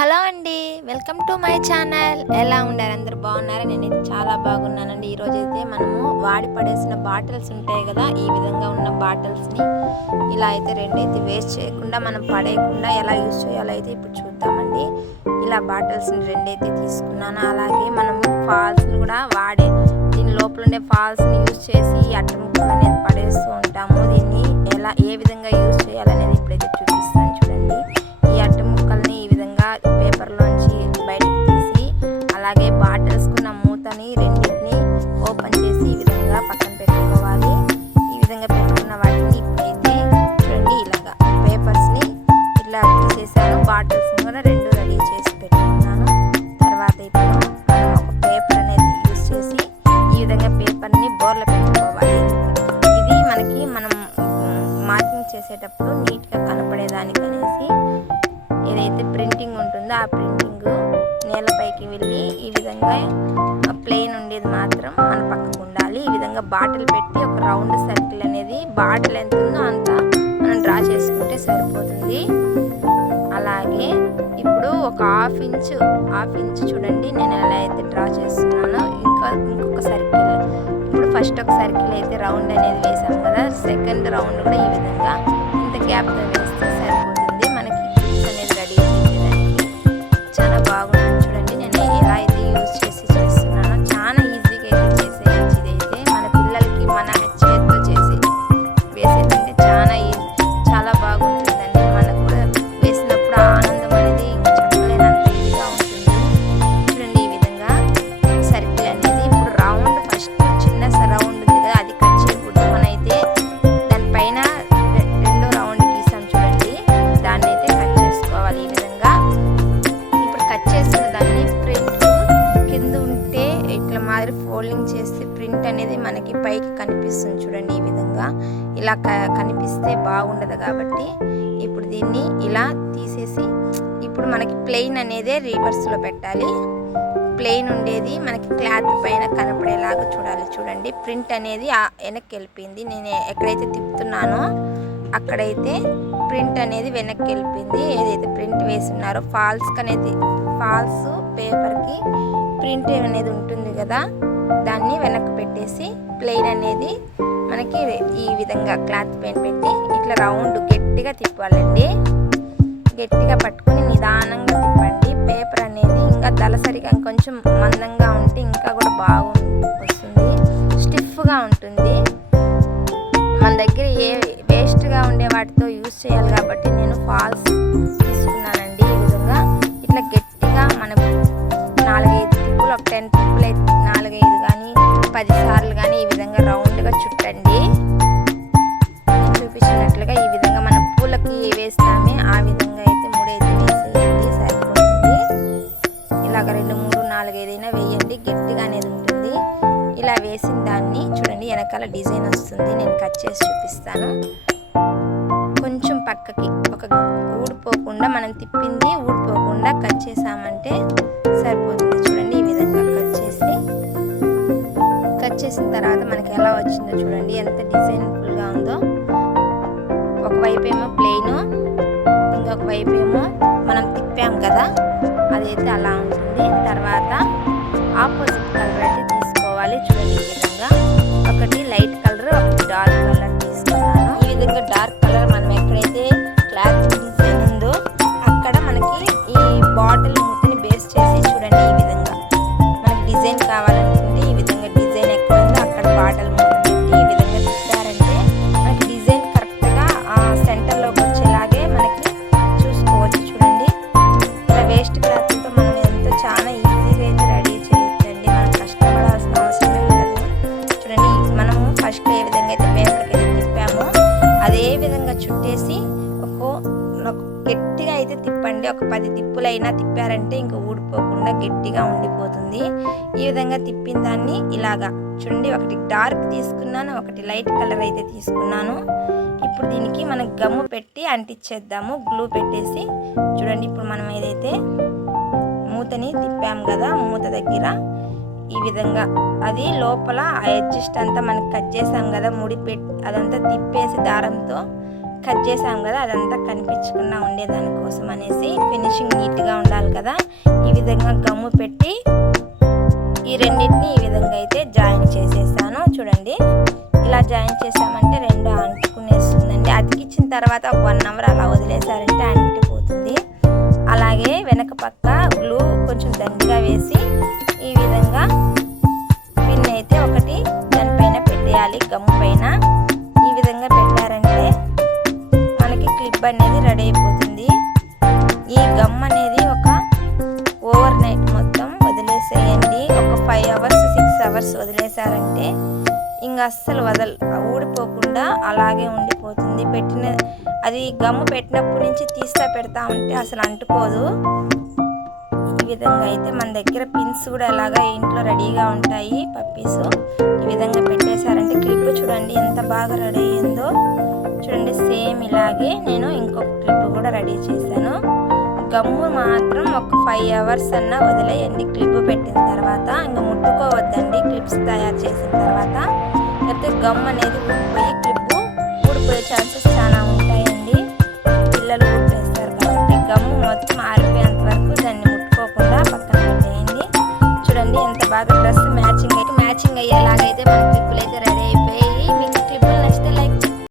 Hello అండి, welcome to my channel. ఎలా ఉన్నారు? అందరూ బాగున్నారా? నేనైతే చాలా బాగున్నానండి. ఈరోజైతే మనము వాడి పడేసిన బాటిల్స్ ఉంటాయి కదా, ఈ విధంగా ఉన్న బాటిల్స్ని ఇలా అయితే రెండైతే వేస్ట్ చేయకుండా మనం పడేయకుండా ఎలా యూజ్ చేయాలో అయితే ఇప్పుడు చూద్దామండి. ఇలా బాటిల్స్ని రెండైతే తీసుకున్నాను. అలాగే మనము ఫాల్స్ని కూడా దీని లోపల ఉండే ఫాల్స్ని యూజ్ చేసి అట్ట ముక్కలు అనేది పడేస్తూ ఉంటాము. దీన్ని ఏ విధంగా యూజ్ చేయాలనేది ఇప్పుడైతే చూపిస్తాను చూడండి. ఈ అట్ట ముక్కల్ని ఈ విధంగా పేపర్లోంచి బయటకు తీసి అలాగే బాటిల్స్కున్న మూతని రెండింటిని ఓపెన్ చేసి ఈ విధంగా పక్కన పెట్టుకోవాలి. ఈ విధంగా పెట్టుకున్న వాటిని ఇప్పుడైతే చూడండి ఇలాగా పేపర్స్ని ఇట్లా తీసేసాను. బాటిల్స్ని కూడా రెండు రెడీ చేసి పెట్టుకున్నాను. తర్వాత ఇప్పుడు మనం ఒక పేపర్ అనేది యూజ్ చేసి ఈ విధంగా పేపర్ని బోర్లో పెట్టుకోవాలి. ఇది మనం మార్కింగ్ చేసేటప్పుడు నీట్గా కనపడేదానికి అనేసి ఏదైతే ప్రింటింగ్ ఉంటుందో ఆ ప్రింటింగ్ నేలపైకి వెళ్ళి ఈ విధంగా ప్లెయిన్ ఉండేది మాత్రం మన పక్కకు ఉండాలి. ఈ విధంగా బాటిల్ పెట్టి ఒక రౌండ్ సర్కిల్ అనేది బాటిల్ ఎంత ఉందో అంత మనం డ్రా చేసుకుంటే సరిపోతుంది. అలాగే ఇప్పుడు ఒక హాఫ్ ఇంచ్ చూడండి నేను ఎలా అయితే డ్రా చేస్తున్నానో ఇంకొక సర్కిల్. ఇప్పుడు ఫస్ట్ ఒక సర్కిల్ అయితే రౌండ్ అనేది వేసాం కదా, సెకండ్ రౌండ్ కూడా ఈ విధంగా ఇంత గ్యాప్తో వేస్తే సరిపోతుంది. మనకి అనేది రెడీ చేసేదానికి చాలా బాగుంటుంది. చూడండి నేను ఎలా అయితే యూజ్ చేసి చేస్తున్నానో చాలా ఈజీగా అయితే చేసేయచ్చు. ఇదైతే మన పిల్లలకి మన చేతితో చేసి వేసేదంటే చాలా బాగుంటుందండి. మనకు కూడా వేసినప్పుడు ఆనందం అనేది ఇంకా చెప్పలేనంత ఇదిగా ఉంటుంది. చూడండి ఈ విధంగా సర్కిల్ అనేది ఇప్పుడు రౌండ్ ఫస్ట్ చిన్న రౌండ్ ఉంది కదా, అది కట్ చేయకూడదు. మనైతే దానిపైన రెండో రౌండ్ గీసాం చూడండి, దాన్ని అయితే కట్ చేసుకోవాలి. ఈ విధంగా ఇప్పుడు కట్ చేసిన దాన్ని ప్రింట్ కింద ఉంటే ఇట్లా మాదిరి ఫోల్డింగ్ చేస్తే ప్రింట్ అనేది మనకి పైకి కనిపిస్తుంది చూడండి. ఈ విధంగా ఇలా కనిపిస్తే బాగుండదు కాబట్టి ఇప్పుడు దీన్ని ఇలా తీసేసి ఇప్పుడు మనకి ప్లెయిన్ అనేది రివర్స్లో పెట్టాలి. ప్లెయిన్ ఉండేది మనకి క్లాత్ పైన కనపడేలాగా చూడాలి. చూడండి ప్రింట్ అనేది వెనక్కి వెళ్ళిపోయింది. నేను ఎక్కడైతే తిప్పుతున్నానో అక్కడైతే ప్రింట్ అనేది వెనక్కి వెళ్ళిపోయింది. ఏదైతే ప్రింట్ వేస్తున్నారో ఫాల్స్ పేపర్కి ప్రింట్ అనేది ఉంటుంది కదా, దాన్ని వెనక్కి పెట్టేసి ప్లెయిన్ అనేది మనకి ఈ విధంగా క్లాత్ పైన పెట్టి ఇట్లా రౌండ్ గట్టిగా తిప్పాలండి. గట్టిగా పట్టుకుని నిదానంగా తిప్పండి. పేపర్ అనేది ఇంకా దళసరిగా కొంచెం మందంగా ఉంటే ఇంకా కూడా వస్తుంది, స్టిఫ్గా ఉంటుంది. మన దగ్గర వేస్ట్గా ఉండే వాటితో యూజ్ చేయాలి కాబట్టి నేను ఫాల్స్ తీసుకున్నానండి. ఈ విధంగా ఇట్లా గట్టిగా మనం 4-5 తిప్పులు, ఒక 10 తిప్పులు అయితే 4-5 కానీ 10 సార్లు కానీ ఈ విధంగా రౌండ్గా చుట్టండి. నేను చూపించినట్లుగా ఈ విధంగా మనం పూలకి వేస్తామే ఆ విధంగా అయితే 3 అయితే వేసేయండి సరిపోతుంది. ఇలాగ 2, 3, 4, 5 అయినా వేయండి, గట్టిగా అనేది ఉంటుంది. ఇలా వేసిన దాన్ని చూడండి వెనకాల డిజైన్ వస్తుంది. నేను కట్ చేసి చూపిస్తాను. కొంచెం పక్కకి ఊడిపోకుండా మనం తిప్పింది ఊడిపోకుండా కట్ చేసామంటే సరిపోతుంది. చూడండి ఈ విధంగా కట్ చేసిన తర్వాత మనకి ఎలా వచ్చిందో చూడండి, ఎంత డిజైన్ఫుల్గా ఉందో. ఒకవైపు ఏమో ప్లెయిన్, ఇంకొక వైపు ఏమో మనం తిప్పాం కదా, అదైతే అలా ఉంటుంది. తర్వాత ఆపోజిట్ కలర్ అయితే తీసుకోవాలి. చూడండి ఈ విధంగా ఒకటి లైట్ కలర్, ఒకటి డార్క్ కలర్ తీసుకున్నాను. ఈ విధంగా డార్క్ కలర్ మనం ఎక్కడైతే క్లాత్ డిజైన్ ఉందో అక్కడ మనకి ఈ బాటిల్ మూతని బేస్ చేసి చూడండి ఈ విధంగా మనకి డిజైన్ కావాలనుకుంటే ఈ విధంగా డిజైన్ ఎక్కడ ఉందో అక్కడ బాటిల్ మూత పెట్టి ఈ విధంగా తిప్పారంటే మనకి డిజైన్ కరెక్ట్గా సెంటర్లోకి వచ్చేలాగే మనకి చూసుకోవచ్చు. చూడండి ఇలా వేస్ట్ క్లాత్తో మనం ఎంతో చాలా ఈజీగా అయితే రెడీ చేయొచ్చండి. మనం కష్టపడాల్సిన అవసరమే ఉండదు. చూడండి మనము ఫస్ట్ ఏ విధంగా అయితే పేపర్కి అయితే తిప్పామో అదే విధంగా చుట్టేసి గట్టిగా అయితే తిప్పండి. ఒక 10 తిప్పులైనా తిప్పారంటే ఇంకా ఊడిపోకుండా గట్టిగా ఉండిపోతుంది. ఈ విధంగా తిప్పిన దాన్ని ఇలాగా చూడండి, ఒకటి డార్క్ తీసుకున్నాను, ఒకటి లైట్ కలర్ అయితే తీసుకున్నాను. ఇప్పుడు దీనికి మనం గమ్ము పెట్టి అంటించేద్దాము, గ్లూ పెట్టేసి. చూడండి ఇప్పుడు మనం ఏదైతే మూతని తిప్పాం కదా, మూత దగ్గర ఈ విధంగా అది లోపల ఆ అడ్జస్ట్ అంతా మనకి కట్ చేసాం కదా, ముడి పెట్టి అదంతా తిప్పేసి దారంతో కట్ చేసాం కదా అదంతా కనిపించకుండా ఉండేదానికోసం అనేసి ఫినిషింగ్ నీట్గా ఉండాలి కదా, ఈ విధంగా గమ్ము పెట్టి ఈ రెండింటిని ఈ విధంగా అయితే జాయిన్ చేసేసాను. చూడండి ఇలా జాయిన్ చేసామంటే రెండు అంటుకునేస్తుందండి. అతికిచ్చిన తర్వాత ఒక 1 అవర్ అలా వదిలేసారంటే అంటిపోతుంది. అలాగే వెనక పక్క గ్లూ కొంచెం దండిగా వేసి ఈ విధంగా పిన్ అయితే ఒకటి దానిపైన పెట్టేయాలి, గమ్ము పైన. ఈ విధంగా పెట్టారంటే మనకి క్లిప్ అనేది రెడీ అయిపోతుంది. ఈ గమ్ అనేది ఒక ఓవర్ నైట్ మొత్తం వదిలేసేయండి. ఒక 5 అవర్స్ 6 అవర్స్ వదిలేసారంటే ఇంకా అస్సలు ఊడిపోకుండా అలాగే ఉండిపోతుంది. అది గమ్ము పెట్టినప్పటి నుంచి తీస్తా పెడతా ఉంటే అసలు అంటుకోదు. ఈ విధంగా అయితే మన దగ్గర పిన్స్ కూడా ఎలాగా ఇంట్లో రెడీగా ఉంటాయి, పప్పీస్. ఈ విధంగా పెట్టేశారంటే క్లిప్ చూడండి ఎంత బాగా రెడీ అయ్యిందో. చూడండి సేమ్ ఇలాగే నేను ఇంకొక క్లిప్ కూడా రెడీ చేశాను. గమ్ము మాత్రం ఒక 5 అవర్స్ అన్నా వదిలేయండి క్లిప్ పెట్టిన తర్వాత. ఇంకా ముట్టుకోవద్దండి క్లిప్స్ తయారు చేసిన తర్వాత, లేకపోతే గమ్ అనేది ఊడిపోయి క్లిప్ ఊడిపోయే ఛాన్సెస్ చాలా ఉంటాయండి. పిల్లలు ఊడిపేస్తారు కాబట్టి గమ్ము మొత్తం ఆరిపోయేంత వరకు దాన్ని ముట్టుకోకుండా పక్కన పెట్టేయండి. చూడండి ఎంత బాగా డ్రెస్ మ్యాచింగ్ అయ్యేలాగైతే మన క్లిప్పులు అయితే రెడీ